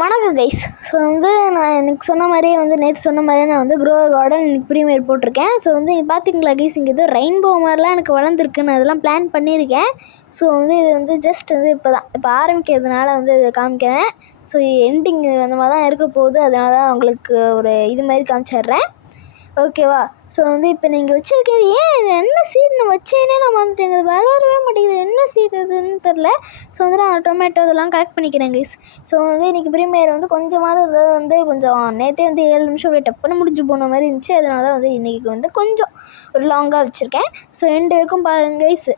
வணக்கம் guys. So நான் எனக்கு சொன்ன மாதிரியே நேற்று சொன்ன மாதிரியே நான் க்ரோ கார்டன் எனக்கு ப்ரீமியர் போட்டிருக்கேன். ஸோ நீங்கள் பார்த்தீங்களா கைஸ், இங்கே ஏதோ ரெயின்போ மாதிரிலாம் எனக்கு வளர்ந்துருக்கு. நான் அதெல்லாம் பிளான் பண்ணியிருக்கேன். ஸோ இது ஜஸ்ட் இப்போ ஆரம்பிக்கிறதுனால இதை காமிக்கிறேன். ஸோ எண்டிங் அந்த மாதிரி தான் இருக்க போகுது. அதனால தான் உங்களுக்கு ஒரு இது மாதிரி காமிச்சிட்றேன். ஓகேவா? ஸோ இப்போ நீங்கள் வச்சுருக்கிறது என்ன சீட் நான் வச்சேன்னே நான் வந்துட்டேங்க. அது வரவே மாட்டேங்குது. என்ன சீட் இதுன்னு தெரில. ஸோ நான் டொமேட்டோ இதெல்லாம் கலெக்ட் பண்ணிக்கிறேன் கைஸ். ஸோ இன்றைக்கி ப்ரீமியர் கொஞ்சமாவது கொஞ்சம் நேற்றே 7 நிமிஷம் அப்படியே டப்புன்னு முடிஞ்சு போன மாதிரி இருந்துச்சு. அதனால தான் இன்றைக்கி கொஞ்சம் ஒரு லாங்காக வச்சுருக்கேன். ஸோ எண்டு வரைக்கும் பாருங்க கைஸ்.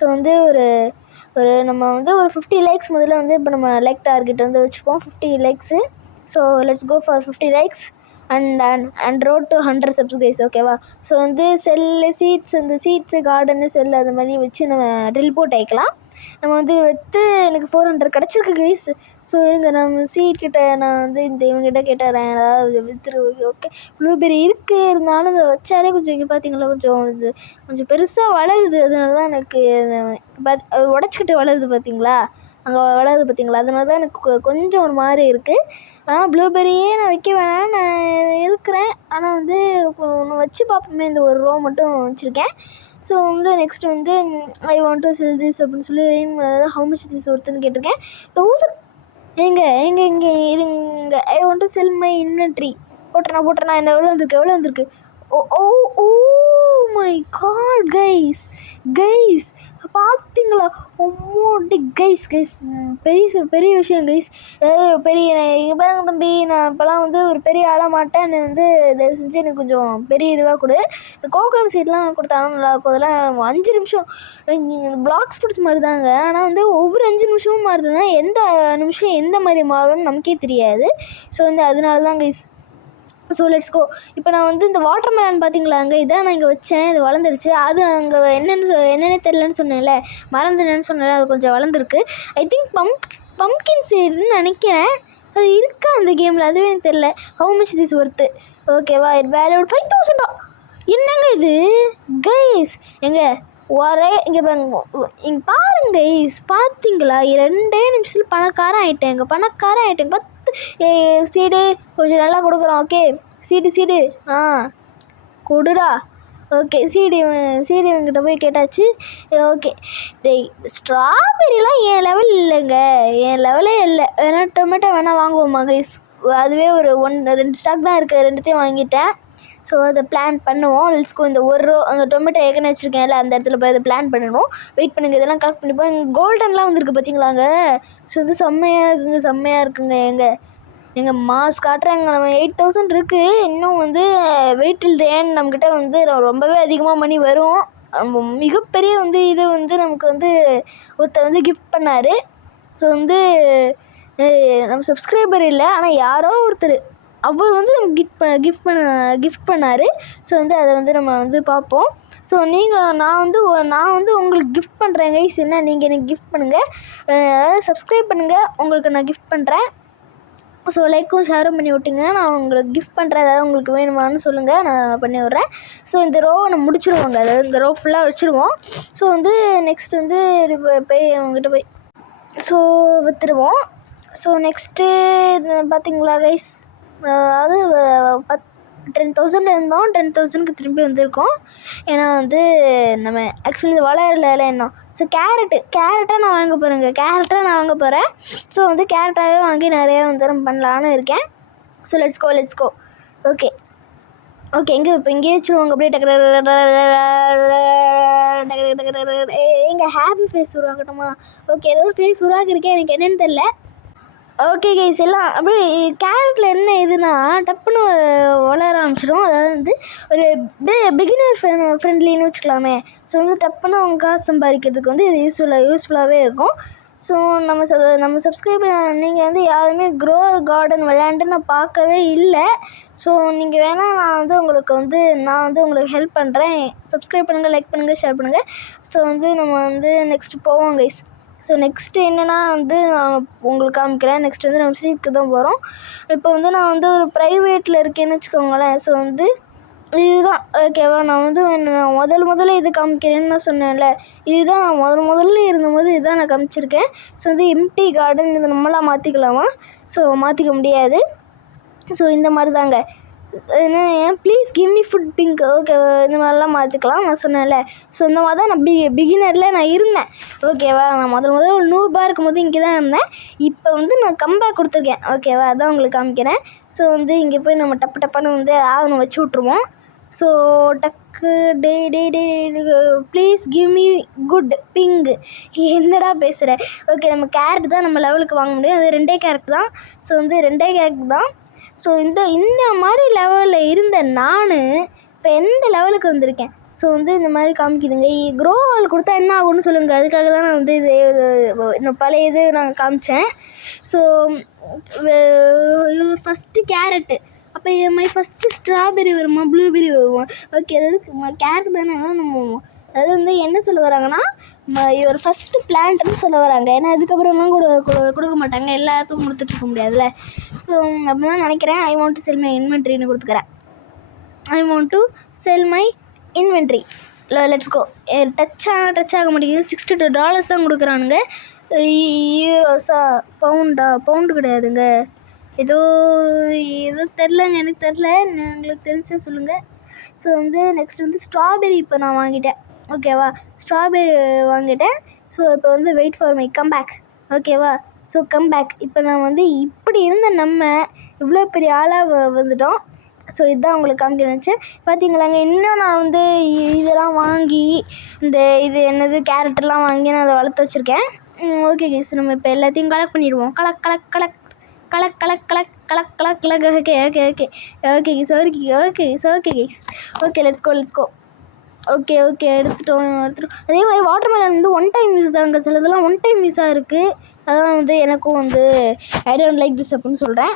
ஸோ ஒரு நம்ம ஒரு 50 லைக்ஸ் முதல்ல இப்போ நம்ம லைக் டார்கெட் வச்சுப்போம் 50 likes. So let's go for 50 likes and road to 100 subs guys. ஓகேவா? ஸோ செல்லு சீட்ஸ், இந்த சீட்ஸு கார்டனு செல்லு அது மாதிரி வச்சு நம்ம ட்ரில் போட்டு வைக்கலாம். நம்ம வைத்து எனக்கு 400 கிடச்சிருக்கு கைஸ். ஸோ நம்ம சீட்கிட்ட நான் இவங்ககிட்ட கேட்டுறேன், ஏதாவது வித்துரு. ஓகே, ப்ளூபெரி இருக்குது, இருந்தாலும் இதை வச்சாலே கொஞ்சம் இங்கே பார்த்தீங்களா கொஞ்சம் பெருசாக வளருது. அதனால தான் எனக்கு உடச்சிக்கிட்டு வளருது பார்த்தீங்களா, அங்கே வளருது பார்த்தீங்களா. அதனால தான் எனக்கு கொஞ்சம் ஒரு மாதிரி இருக்குது. ஆனால் ப்ளூபெரியே நான் வைக்க வேணாம் நான் இருக்கிறேன். ஆனால் ஒன்று வச்சு பார்ப்போமே. இந்த ஒரு ரோ மட்டும் வச்சுருக்கேன். So next I want to sell this அப்படின்னு சொல்லி ஹவு மச் திஸ் ஒர்த்துன்னு கேட்டிருக்கேன். 1000 இங்கே இருங்க. ஐ want to sell my inventory. போட்டுறேன். என்ன எவ்வளோ வந்திருக்கு? ஓ ஓ மை காட் கைஸ் பார்த்தீங்களா? அம்மாடி கைஸ் பெரிய விஷயம் கைஸ். இங்கே பாருங்க தம்பி, நான் இப்போலாம் ஒரு பெரிய ஆள மாட்டேன். தயவு செஞ்சு எனக்கு கொஞ்சம் பெரிய இதுவாக கொடு. இந்த கோகனட் சீட்லாம் கொடுத்தாலும் நல்லாயிருக்கும். அதெல்லாம் 5 நிமிஷம் பிளாக் ஸ்போர்ட்ஸ் மாதிரி தாங்க. ஆனால் ஒவ்வொரு 5 நிமிஷமும் மாறுதுன்னா எந்த நிமிஷம் எந்த மாதிரி மாறும்னு நமக்கே தெரியாது. ஸோ அதனால தான் கைஸ். ஸோ லெட்ஸ் கோ. இப்போ நான் இந்த வாட்டர் மெலன் பார்த்தீங்களா, அங்கே இதான் நான் இங்கே வச்சேன். இது வளர்ந்துருச்சு. அது அங்கே என்னென்னே தெரிலன்னு சொன்னேன்ல, மறந்துடுன்னு சொன்னேன்ல, அது கொஞ்சம் வளர்ந்துருக்கு. ஐ திங்க் பம்ப்கின் சீடுன்னு நினைக்கிறேன். அது இருக்கா அந்த கேமில், அதுவே எனக்கு தெரில. How much this worth? ஓகேவா? It valued 5000. என்னங்க இது கைஸ்? இங்கே பாருங்க கைஸ், பார்த்தீங்களா? 2 நிமிஷத்தில் பணக்காரன் ஆகிட்டேங்க. சீடு கொஞ்சம் நல்லா கொடுக்குறோம். ஓகே, சீடு கொடுடா. ஓகே, சீடு இவங்கிட்ட போய் கேட்டாச்சு. ஓகே, டேய் ஸ்ட்ராபெரிலாம் என் லெவல் இல்லைங்க, என் லெவலே இல்லை. வேணால் டொமேட்டோ வேணால் வாங்குவோமா கைஸ்? அதுவே ஒரு 2 ஸ்டாக் தான் இருக்குது, 2த்தையும் வாங்கிட்டேன். ஸோ அதை பிளான் பண்ணுவோம். லெட்ஸ்கோ. இந்த ஒரு ரோ அந்த டொமேட்டோ ஏற்கனவே வச்சுருக்கேன்ல, அந்த இடத்துல போய் அதை பிளான் பண்ணணும். வெயிட் பண்ணுங்கள், இதெல்லாம் கலெக்ட் பண்ணிப்போம். எங்கள் கோல்டன்லாம் வந்திருக்கு பார்த்தீங்களாங்க. ஸோ செம்மையாக இருக்குங்க. எங்கள் மாஸ் காட்டுறாங்க. நம்ம 8000 இருக்குது. இன்னும் வெயிட் டில் தி எண்ட். நம்மக்கிட்ட ரொம்பவே அதிகமாக மணி வரும். மிகப்பெரிய இது நமக்கு ஒருத்தர் கிஃப்ட் பண்ணார். ஸோ நம்ம சப்ஸ்கிரைபர் இல்லை, ஆனால் யாரோ ஒருத்தர் அவர் நமக்கு கிஃப்ட் பண்ணார். ஸோ அதை நம்ம பார்ப்போம். ஸோ நான் உங்களுக்கு கிஃப்ட் பண்ணுறேன் கைஸ். என்ன நீங்கள் எனக்கு கிஃப்ட் பண்ணுங்கள், சப்ஸ்கிரைப் பண்ணுங்கள், உங்களுக்கு நான் கிஃப்ட் பண்ணுறேன். ஸோ லைக்கும் ஷேரும் பண்ணி விட்டுங்க. நான் உங்களுக்கு கிஃப்ட் பண்ணுறேன். ஏதாவது உங்களுக்கு வேணுமான்னு சொல்லுங்கள், நான் பண்ணி விட்றேன். ஸோ இந்த ரோவை நம்ம முடிச்சிடுவோங்க. அதாவது இந்த ரோ ஃபுல்லாக வச்சுருவோம். ஸோ நெக்ஸ்ட் போய் அவங்ககிட்ட போய் விற்றுருவோம். ஸோ நெக்ஸ்ட்டு பார்த்தீங்களா கைஸ், அதாவது 10,000 இருந்தோம், 10,000க்கு திரும்பி வந்திருக்கோம். ஏன்னா நம்ம ஆக்சுவலி இது வளரல இன்னும். ஸோ கேரட்டாக நான் வாங்க போகிறேன். ஸோ கேரட்டாகவே வாங்கி நிறையா நம்ம பண்ணலான்னு இருக்கேன். So let's go. ஓகே, இங்கே வச்சுருவாங்க அப்படியே. எங்கள் ஹாப்பி ஃபேஸ் உருவாக்கட்டுமா? ஓகே, ஏதோ ஒரு ஃபேஸ் உருவாக்கிருக்கேன், எனக்கு என்னென்னு தெரில. ஓகே கைஸ், எல்லாம் அப்படியே கேரட்டில் என்ன இதுனா டப்புன்னு வளர ஆரம்பிச்சிடும். அதாவது ஒரு பிகினர் ஃப்ரெண்ட்லின்னு வச்சுக்கலாமே. ஸோ டப்புன்னு அவங்க காசு சம்பாதிக்கிறதுக்கு இது யூஸ்ஃபுல்லாகவே இருக்கும். ஸோ நம்ம சப்ஸ்கிரைபர் நீங்கள் யாருமே க்ரோ கார்டன் விளையாண்டு நான் பார்க்கவே இல்லை. ஸோ நீங்கள் வேணால் நான் உங்களுக்கு நான் உங்களுக்கு ஹெல்ப் பண்ணுறேன். சப்ஸ்கிரைப் பண்ணுங்கள், லைக் பண்ணுங்கள், ஷேர் பண்ணுங்கள். ஸோ நம்ம நெக்ஸ்ட்டு போவோம் கைஸ். ஸோ நெக்ஸ்ட்டு என்னென்னா நான் உங்களுக்கு காமிக்கிறேன். நெக்ஸ்ட் நம்ம சீட்க்கு தான் போகிறோம். இப்போ நான் ஒரு ப்ரைவேட்டில் இருக்கேன்னு வச்சுக்கோங்களேன். ஸோ இதுதான் ஓகேவா. நான் வந்து முதல்ல இது காமிக்கிறேன்னு நான் சொன்னேன்ல, இதுதான் நான் முதல்ல இருந்தபோது இதுதான் நான் காமிச்சிருக்கேன். ஸோ வந்து எம்டி கார்டன் இதை நம்மளாம் மாற்றிக்கலாமா? ஸோ மாற்றிக்க முடியாது. ஸோ இந்த மாதிரி தாங்க. Please give me food pink ஓகேவா, இந்த மாதிரிலாம் மாற்றிக்கலாம் நான் சொன்னேன்ல. ஸோ இந்த மாதிரி தான் நான் பிகினரில் நான் இருந்தேன் ஓகேவா. நான் முதல்ல ஒரு நூபாக இருக்கும்போது இங்கே தான் இருந்தேன். இப்போ வந்து நான் கம்பேக் கொடுத்துருக்கேன் ஓகேவா, அதான் உங்களுக்கு காமிக்கிறேன். ஸோ வந்து இங்கே போய் நம்ம டப்பான்னு வந்து ஆகணும் வச்சு விட்ருவோம். ஸோ டக்கு டே டே டே please give me good pink. என்னடா பேசுகிற? ஓகே, நம்ம கேரட் தான் நம்ம லெவலுக்கு வாங்க முடியும். அது 2 கேரட் தான். ஸோ வந்து 2 கேரட் தான். ஸோ இந்த மாதிரி லெவலில் இருந்த நான் இப்போ எந்த லெவலுக்கு வந்திருக்கேன்? ஸோ வந்து இந்த மாதிரி காமிக்குதுங்க. க்ரோவால் கொடுத்தா என்ன ஆகும்னு சொல்லுங்கள். அதுக்காக தான் நான் வந்து இது பழைய இது நான் காமிச்சேன். ஸோ ஃபஸ்ட்டு கேரட்டு, அப்போ இது மாதிரி ஃபஸ்ட்டு ஸ்ட்ராபெரி வருமா, ப்ளூபெரி வருமா? ஓகே, அதாவது கேரட் தானே நம்ம. அது வந்து என்ன சொல்ல வராங்கன்னா, ஒரு ஃபஸ்ட்டு பிளான்ட்னு சொல்ல வராங்க. ஏன்னா அதுக்கப்புறமா கொடுக்க மாட்டாங்க, எல்லாத்துக்கும் கொடுத்துட்டு இருக்க முடியாதுல்ல. ஸோ அப்படி தான் நினைக்கிறேன். I want to sell my இன்வென்ட்ரின்னு கொடுத்துக்கிறேன். I want to sell my inventory. Let's go. Touch ஆக மாட்டேங்குது. $62 தான் கொடுக்குறானுங்க. யூரோஸா, பவுண்டு கிடையாதுங்க. ஏதோ தெரிலங்க, எனக்கு தெரில. உங்களுக்கு தெரிஞ்சா சொல்லுங்கள். ஸோ வந்து நெக்ஸ்ட் வந்து ஸ்ட்ராபெரி இப்போ நான் வாங்கிட்டேன் ஓகேவா. ஸ்ட்ராபெரி வாங்கிட்டேன். ஸோ இப்போ வந்து வெயிட் ஃபார் மை கம்பேக் ஓகேவா. So comeback. இப்போ நான் வந்து இப்படி இருந்த நம்ம இவ்வளோ பெரிய ஆளாக வந்துட்டோம். ஸோ இதுதான் உங்களுக்கு காமிக்க நினச்சேன். பார்த்தீங்களாங்க, இன்னும் நான் வந்து இதெல்லாம் வாங்கி இது என்னது கேரட்டெல்லாம் வாங்கி நான் அதை வளர்த்து வச்சுருக்கேன். ஓகே கைஸ், நம்ம இப்போ எல்லாத்தையும் கலெக்ட் பண்ணிடுவோம். கலக் okay okay okay okay guys okay guys okay let's go. Okay எடுத்துட்டோம். அதே மாதிரி வாட்டர் மெலன் வந்து 1 டைம் யூஸ் தாங்க. சிலதெல்லாம் 1 டைம் யூஸாக இருக்குது. அதான் வந்து எனக்கும் வந்து ஐ டோன்ட் லைக் திஸ் அப்படின்னு சொல்கிறேன்.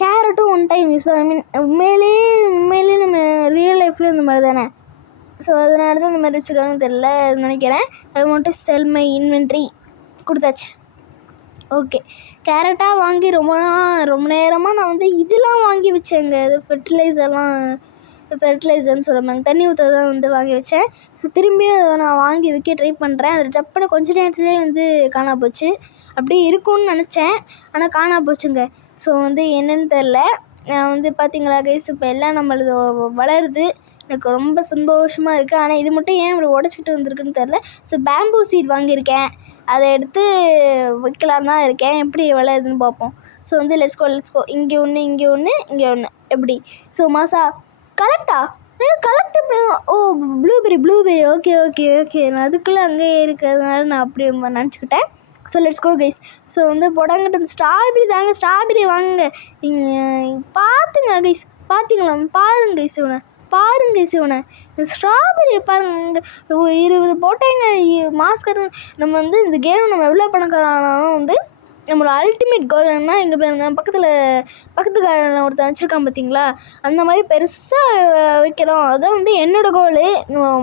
கேரட்டும் 1 டைம் யூஸ். ஐ மீன் உண்மையிலே நம்ம ரியல் லைஃப்லேயும் இந்த மாதிரி தானே. ஸோ அதனால தான் இந்த மாதிரி வச்சுருக்காங்கன்னு தெரில நினைக்கிறேன். I want to sell my inventory கொடுத்தாச்சு. ஓகே, கேரட்டாக வாங்கி ரொம்ப நேரமாக நான் வந்து இதெல்லாம் வாங்கி வச்சேங்க. இது ஃபெர்டிலைசர்னு சொல்லுவாங்க, தண்ணி ஊற்றதான் வந்து வாங்கி வச்சேன். ஸோ திரும்பியும் அதை நான் வாங்கி வைக்க ட்ரை பண்ணுறேன். அது டப்புன்னு கொஞ்ச நேரத்துலேயே வந்து காணா போச்சு. அப்படியே இருக்கும்னு நினச்சேன், ஆனால் காணா போச்சுங்க. ஸோ வந்து என்னென்னு தெரில. நான் வந்து பார்த்தீங்களா கைஸ், இப்போ எல்லாம் நம்மளது வளருது. எனக்கு ரொம்ப சந்தோஷமாக இருக்குது. ஆனால் இது மட்டும் ஏன் இப்படி உடச்சிக்கிட்டு வந்திருக்குன்னு தெரில. ஸோ பேம்பூ சீட் வாங்கியிருக்கேன். அதை எடுத்து வைக்கலான்னு தான் இருக்கேன். எப்படி வளருதுன்னு பார்ப்போம். ஸோ வந்து லெட்ஸ் கோ. இங்கே ஒன்று எப்படி? ஸோ மாசா கலெக்டா ஓ ப்ளூபெரி ஓகே. நான் அதுக்குள்ளே அங்கேயே இருக்கிறதுனால நான் அப்படி நினச்சிக்கிட்டேன். So let's go guys. So வந்து புடங்கிட்ட ஸ்ட்ராபெரி தாங்க. ஸ்ட்ராபெரி வாங்குங்க. பார்த்துங்க கைஸ், பாருங்க கைஸ் இவனை ஸ்ட்ராபெரியை பாருங்க. 20 போட்டேங்க மாஸ்கர். நம்ம வந்து இந்த கேம் நம்ம எவ்வளோ பணக்காரனாலும் வந்து நம்மளோட அல்டிமேட் கோல் என்ன, எங்கே போயிருந்தேன் பக்கத்து கார்டன் ஒருத்தன் வச்சுருக்கான் பார்த்தீங்களா, அந்த மாதிரி பெருசாக வைக்கிறோம். அதான் வந்து என்னோடய கோலு.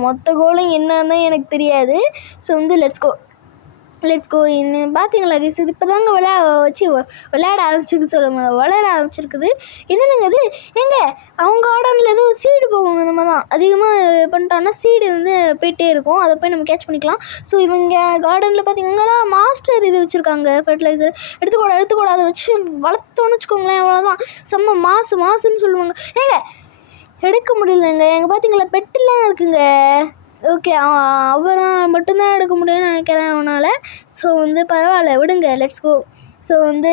மொத்த கோலும் என்னன்னு எனக்கு தெரியாது. ஸோ வந்து லெட்ஸ் கோ. இன்னும் பார்த்தீங்களா கைஸ், இது இப்போ தாங்க விளையாட ஆரம்பிச்சிருக்கு. வளர ஆரம்பிச்சிருக்குது. என்னதுங்க இது? அவங்க கார்டனில் எதுவும் சீடு போகும். இந்த மாதிரி தான் அதிகமாக பண்ணிட்டோன்னா சீடு வந்து போயிட்டே இருக்கும். அதை போய் நம்ம கேட்ச் பண்ணிக்கலாம். ஸோ இவங்க கார்டனில் பார்த்தீங்கன்னா மாஸ்டர் இது வச்சுருக்காங்க, ஃபெர்டிலைசர். எடுத்துக்கூட அதை வச்சு வளர்த்தோன்னு வச்சுக்கோங்களேன், அவ்வளோதான். செம்ம மாசுன்னு சொல்லுவாங்க. எடுக்க முடியலங்க. எங்கள் பார்த்தீங்களா பெட்டெல்லாம் இருக்குங்க. ஓகே, அவரை மட்டும்தான் எடுக்க முடியும்னு நினைக்கிறேன் அவனால். ஸோ வந்து பரவாயில்ல, விடுங்க, லெட்ஸ் கோ. ஸோ வந்து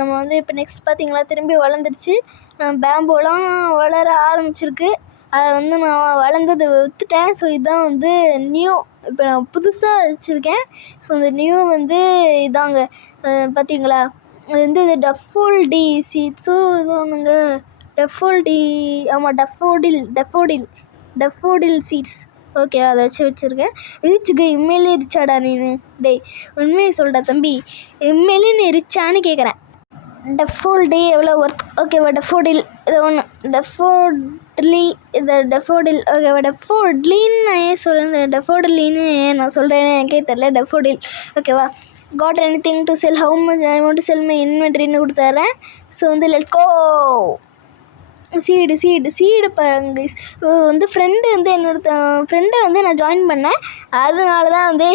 நம்ம வந்து இப்போ நெக்ஸ்ட் பார்த்தீங்களா திரும்பி வளர்ந்துருச்சு. பேம்போலாம் வளர ஆரம்பிச்சிருக்கு. அதை வந்து நான் வளர்ந்ததை விற்றுட்டேன். ஸோ இதுதான் வந்து நியூ. இப்போ நான் புதுசாக வச்சுருக்கேன். ஸோ இந்த நியூ வந்து இதாங்க. பார்த்தீங்களா, அது வந்து இது டஃபோல்டி சீட்ஸும் இது ஒன்றுங்க. Daffodil seeds. ஓகே, அதை வச்சுருக்கேன். ரிச்சுக்கு உண்மையிலே ரிச்சாடா நீனு? உண்மையை சொல்டா தம்பி, உண்மையிலே நீ ரிச்சான்னு கேட்குறேன். டஃபோல்டி எவ்வளோ ஒர்த்? ஓகேவா, டஃபோடில் இது ஒன்று. ஓகேவா, டஃபோட்லின்னு நான் ஏன் சொல்கிறேன், டஃபோடிலின்னு நான் சொல்கிறேன்னு எனக்கே தெரில. டஃபோடில் ஓகேவா. Got anything to sell? How much I want to sell my இன்வென்ட்ரின்னு கொடுத்துட்றேன். ஸோ வந்து லெட்ஸ் கோ. சீடு பாருங்க வந்து ஃப்ரெண்டு வந்து என்னோட ஃப்ரெண்டை வந்து நான் ஜாயின் பண்ணேன். அதனால தான் வந்து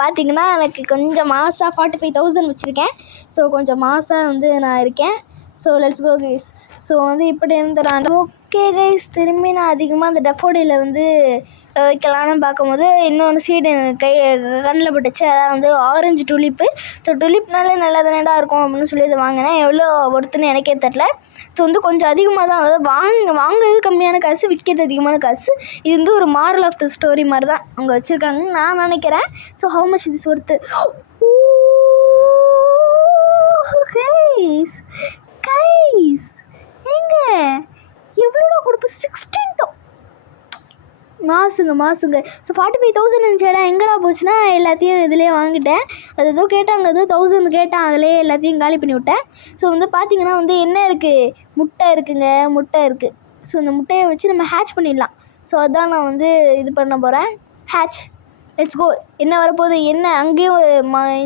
பார்த்திங்கன்னா எனக்கு கொஞ்சம் மாதம் 45,000 வச்சுருக்கேன். ஸோ கொஞ்சம் மாதம் வந்து நான் இருக்கேன். So let's go guys. So வந்து இப்படி இருந்துறான். ஓகே கைஸ், திரும்பி நான் அதிகமாக அந்த டெஃபோடியில் வந்து வைக்கலான்னு பார்க்கும்போது இன்னொன்று சீடு கண்ணில் பட்டுச்சு. அதான் வந்து ஆரஞ்சு டுலிப்பு. ஸோ டுலிப்னாலே நல்லா தானேடா இருக்கும் அப்படின்னு சொல்லி இதை வாங்கினேன். எவ்வளோ ஒருத்துன்னு எனக்கே தெரில. ஸோ வந்து கொஞ்சம் அதிகமாக தான், அதாவது வாங்குறது கம்மியான காசு, விற்கிறது அதிகமான காசு. இது வந்து ஒரு மாரல் ஆஃப் த ஸ்டோரி மாதிரி தான் அவங்க வச்சுருக்காங்கன்னு நான் நினைக்கிறேன். So how much this worth? Guys எங்க எவ்வளோ கொடுப்போம்? 16,000 மாசுங்க. ஸோ 45,000 இருந்துச்சு. இடம் எங்கடா போச்சுன்னா எல்லாத்தையும் இதிலே வாங்கிட்டேன். அது ஏதோ கேட்டாங்க, ஏதோ 1000 கேட்டான், அதிலே எல்லாத்தையும் காலி பண்ணி விட்டேன். ஸோ வந்து பார்த்திங்கன்னா வந்து என்ன இருக்குது, முட்டை இருக்குது. ஸோ இந்த முட்டையை வச்சு நம்ம ஹேட்ச் பண்ணிடலாம். ஸோ அதுதான் நான் வந்து இது பண்ண போகிறேன். Hatch, let's go. என்ன வரப்போகுது? என்ன அங்கேயும்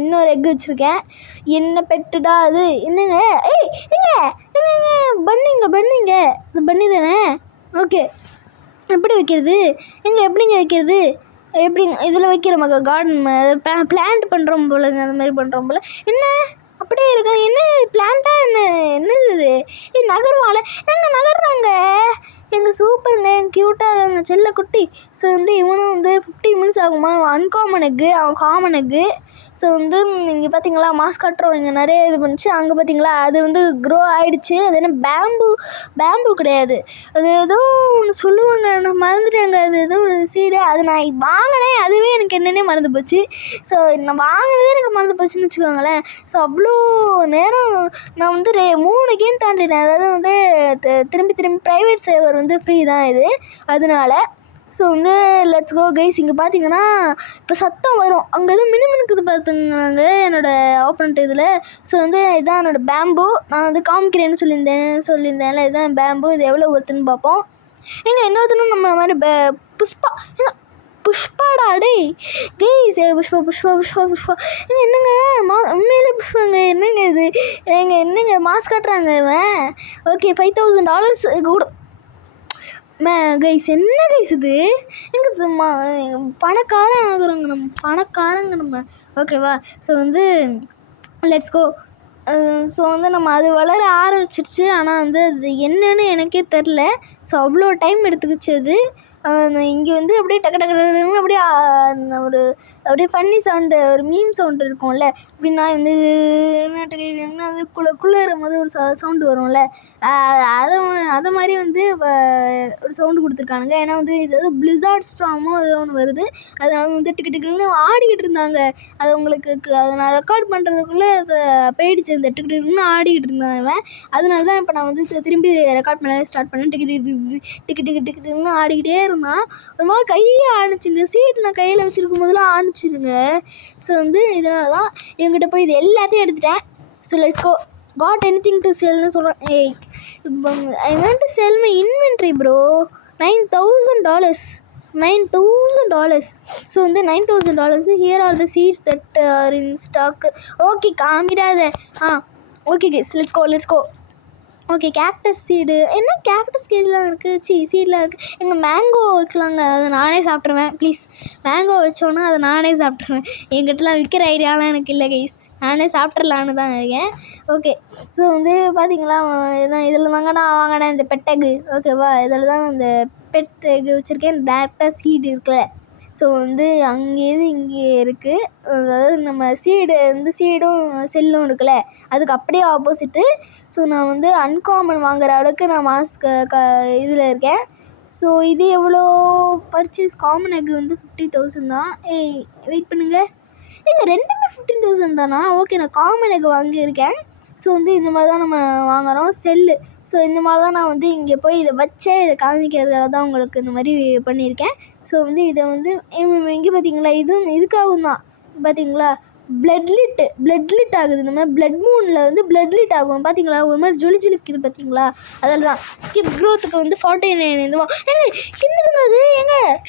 இன்னொரு எக்கு வச்சுருக்கேன். என்ன பெட்டுடா அது? என்னங்க பண்ணிங்க இது பண்ணி தானே? ஓகே, எப்படி வைக்கிறது? எப்படிங்க வைக்கிறது? எப்படி இதில் வைக்கிற கார்டன் பிளான்ட் பண்ணுறோம் போலங்க, அந்த மாதிரி பண்ணுறோம் போல். என்ன அப்படியே இருக்கா? என்ன பிளான்ட்டா? என்னது இது? நகருவாங்கள நகர்றாங்க. எங்கள் சூப்பருங்க, க்யூட்டாக இருக்காங்க, செல்ல குட்டி. ஸோ வந்து இவனும் வந்து 15 மினிட்ஸ் ஆகுமா? அன்காமன் எக்கு, அவன் காமன் எக்கு. ஸோ வந்து இங்கே பார்த்தீங்களா மாஸ்க் காட்டுறோம், இங்கே நிறைய இது பண்ணிச்சு. அங்கே பார்த்தீங்களா அது வந்து க்ரோ ஆகிடுச்சு. அது என்ன பேம்பு கிடையாது, அது ஏதோ ஒன்று சொல்லுவாங்க, நான் மறந்துட்டேங்க. அது ஏதோ ஒரு சீடு, அது நான் வாங்கினேன், அதுவே எனக்கு என்னென்னே மறந்து போச்சு. ஸோ நான் வாங்கினதே எனக்கு மறந்து போச்சுன்னு வச்சுக்கோங்களேன். ஸோ அவ்வளோ நேரம் நான் வந்து 3 கேம் தாண்டிட்டேன். அதாவது வந்து திரும்பி ப்ரைவேட் சேவர் வந்து ஃப்ரீ தான் இது, அதனால. ஸோ வந்து லெட்ஸ் கோ கைஸ். இங்கே பார்த்தீங்கன்னா இப்போ சத்தம் வரும், அங்கே எதுவும் மினுமினுக்குது பார்த்துங்கிறாங்க என்னோடய ஆப்பனண்ட் இதில். ஸோ வந்து இதுதான் என்னோடய பேம்பு. நான் வந்து காமிக்கிறேன்னு சொல்லியிருந்தேன்ல, இதுதான் பேம்பு. இது எவ்வளோ ஒருத்துன்னு பார்ப்போம். இன்னொருத்தனும் நம்ம மாதிரி புஷ்பாடா டே கைஸ். புஷ்பா என்னங்க உண்மையிலே புஷ்பாங்க? என்னங்க இது? என்னங்க மாஸ்க் காட்டுறாங்க இவன்? ஓகே, $5,000 கூட கைஸ். என்ன கைஸ் இது? எங்கே சும்மா பணக்காரங்க நம்ம ஓகேவா? ஸோ வந்து லெட்ஸ் கோ. ஸோ வந்து நம்ம அது வளர ஆரம்பிச்சிருச்சு. ஆனால் வந்து அது என்னன்னு எனக்கே தெரில. ஸோ அவ்வளோ டைம் எடுத்துக்கிச்சு அது. இங்கே வந்து அப்படியே டக்கு அப்படியே ஒரு அப்படியே ஃபன்னி சவுண்டு, ஒரு மீம் சவுண்டு இருக்கும்ல, அப்படின்னா வந்து அது குளிரும் போது ஒரு சவுண்டு வரும்ல, அதை மாதிரி வந்து ஒரு சவுண்டு கொடுத்துருக்கானுங்க. ஏன்னா வந்து இது ஏதோ பிளிஸார்ட் ஸ்டார்மோ ஏதோ ஒன்று வருது. அதை வந்து டிக்கெட்டுன்னு ஆடிக்கிட்டு இருந்தாங்க. அது உங்களுக்கு அதை நான் ரெக்கார்ட் பண்ணுறதுக்குள்ளே அதை போயிடுச்சு. அந்த டிக்கெட்டுன்னு ஆடிக்கிட்டு இருந்தாங்க. அதனால தான் இப்போ நான் வந்து திரும்பி ரெக்கார்ட் பண்ண ஸ்டார்ட் பண்ணேன். டிக்கெட்டுன்னு ஆடிக்கிட்டே இருந்தான். ஒரு மாதிரி கையே ஆணுச்சுங்க. சீட் நான் கையில் வச்சுருக்கும் போதெல்லாம் ஆணுச்சுருங்க. ஸோ வந்து இதனால தான் என்கிட்ட போய் இது எல்லாத்தையும் எடுத்துட்டேன். So let's go. Got anything to செல்னு சொல்கிறேன். I want to sell my inventory bro. $9,000. So வந்து $9,000. Here are the seeds that are in stock. Okay, காமிடாத. Okay guys, let's go. Okay, cactus seed. என்ன கேக்டஸ் சீடெலாம் இருக்குது? சீடெலாம் இருக்குது. எங்கள் மேங்கோ வைக்கலாங்க, அதை நானே சாப்பிட்ருவேன். ப்ளீஸ், மேங்கோ வச்சோன்னா அதை நானே சாப்பிட்ருவேன். என்கிட்டலாம் விற்கிற ஐடியாலாம் எனக்கு இல்லை கைஸ், நானே சாப்பிட்றலான்னு தான் இருக்கேன். ஓகே, ஸோ வந்து பார்த்தீங்களா இதில் தாங்க நான் வாங்கினேன் இந்த பெட் எக்கு. ஓகேவா? இதில் தான் இந்த பெட் எக்கு வச்சுருக்கேன். டேரெக்டாக சீடு இருக்குல்ல, ஸோ வந்து அங்கேருந்து இங்கே இருக்குது. அதாவது நம்ம சீடும் செல்லும் இருக்குல்ல, அதுக்கு அப்படியே ஆப்போசிட்டு. ஸோ நான் வந்து அன்காமன் வாங்குற அளவுக்கு நான் இதில் இருக்கேன். ஸோ இது எவ்வளோ பர்ச்சேஸ்? காமன் எக்கு வந்து 50,000 தான். வெயிட் பண்ணுங்கள், ரெண்டுமே 15,000 தானா? ஓகே, நான் காமன் எக்கு வாங்கியிருக்கேன். ஸோ வந்து இந்த மாதிரி தான் நம்ம வாங்குகிறோம் செல்லு. ஸோ இந்த மாதிரி தான் நான் வந்து இங்கே போய் இதை வச்சேன், இதை காமிக்கிறதுக்காக தான் உங்களுக்கு இந்த மாதிரி பண்ணியிருக்கேன். ஸோ வந்து இதை வந்து இங்கே பார்த்தீங்களா, இதுக்காகவும் தான் பார்த்தீங்களா, பிளட் லிட் ஆகுது. இந்த மாதிரி பிளட் மூனில் வந்து பிளட் லிட் ஆகும் பார்த்தீங்களா, ஒரு மாதிரி ஜொலிக்குது பார்த்தீங்களா, அதில் தான். ஸ்கிப் க்ரோத்துக்கு வந்து 49 இதுவா. என்னதுங்க அது?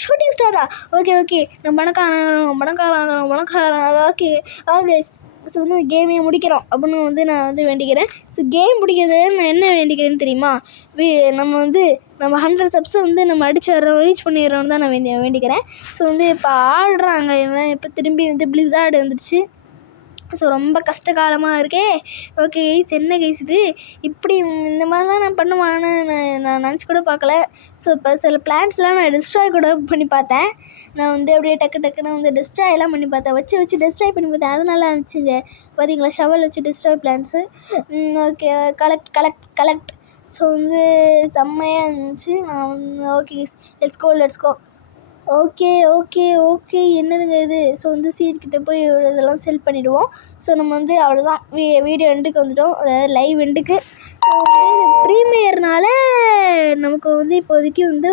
ஷூட்டிங் ஸ்டாரா? ஓகே, நம்ம பணக்காரன். ஓகே ஸோ வந்து கேமே முடிக்கிறோம் அப்படின்னு வந்து நான் வந்து வேண்டிக்கிறேன். ஸோ கேம் முடிக்கிறது நான் என்ன வேண்டிக்கிறேன்னு தெரியுமா? நம்ம வந்து நம்ம 100 சப்ஸை வந்து நம்ம அடிச்சிடுறோம், ரீச் பண்ணிடுறோன்னு தான் நான் வேண்டிக்கிறேன். ஸோ வந்து இப்போ ஆடுறாங்க இவன், இப்போ திரும்பி வந்து பிளிஸார்டு வந்துடுச்சு. ஸோ ரொம்ப கஷ்டகாலமாக இருக்கே. ஓகே கைஸ், என்ன கைஸ் இது இப்படி இந்த மாதிரிலாம் நான் பண்ணுவான்னு நான் நினச்சி கூட பார்க்கல. ஸோ இப்போ சில பிளான்ஸ்லாம் நான் டிஸ்ட்ராய் கூட பண்ணி பார்த்தேன். நான் வந்து அப்படியே டக்குன்னு வந்து டிஸ்ட்ராயெல்லாம் பண்ணி பார்த்தேன், வச்சு டிஸ்ட்ராய் பண்ணி பார்த்தேன். அது நல்லா இருந்துச்சுங்க. பார்த்தீங்களா, ஷவல் வச்சு destroy plants. Okay, collect. So வந்து செம்மையாக இருந்துச்சு. Okay guys, let's go. Okay என்னதுங்க இது? ஸோ வந்து சீர்கிட்ட போய் இதெல்லாம் செல் பண்ணிவிடுவோம். ஸோ நம்ம வந்து அவ்வளோதான், வீடியோ எண்டுக்கு வந்துவிட்டோம், அதாவது லைவ் எண்டுக்கு. ஸோ வந்து ப்ரீமியர்னால நமக்கு வந்து இப்போதைக்கு வந்து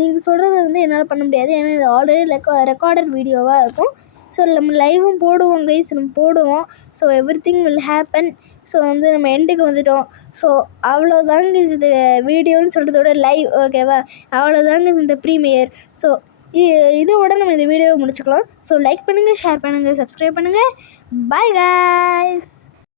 நீங்கள் சொல்கிறத வந்து என்னால் பண்ண முடியாது. ஏன்னா இது ஆல்ரெடி ரெக்கார்டட் வீடியோவாக இருக்கும். ஸோ நம்ம லைவும் போடுவோம் கைஸ், நம்ம போடுவோம். So everything will happen. So வந்து நம்ம எண்டுக்கு வந்துவிட்டோம். ஸோ அவ்வளோதாங்க இது வீடியோன்னு சொல்கிறதோட லைவ், ஓகேவா? அவ்வளோதாங்க இந்த ப்ரீமியர். ஸோ இதோட நம்ம இந்த வீடியோவை முடிச்சுக்கலாம். ஸோ லைக் பண்ணுங்கள், ஷேர் பண்ணுங்கள், சப்ஸ்கிரைப் பண்ணுங்கள். Bye guys.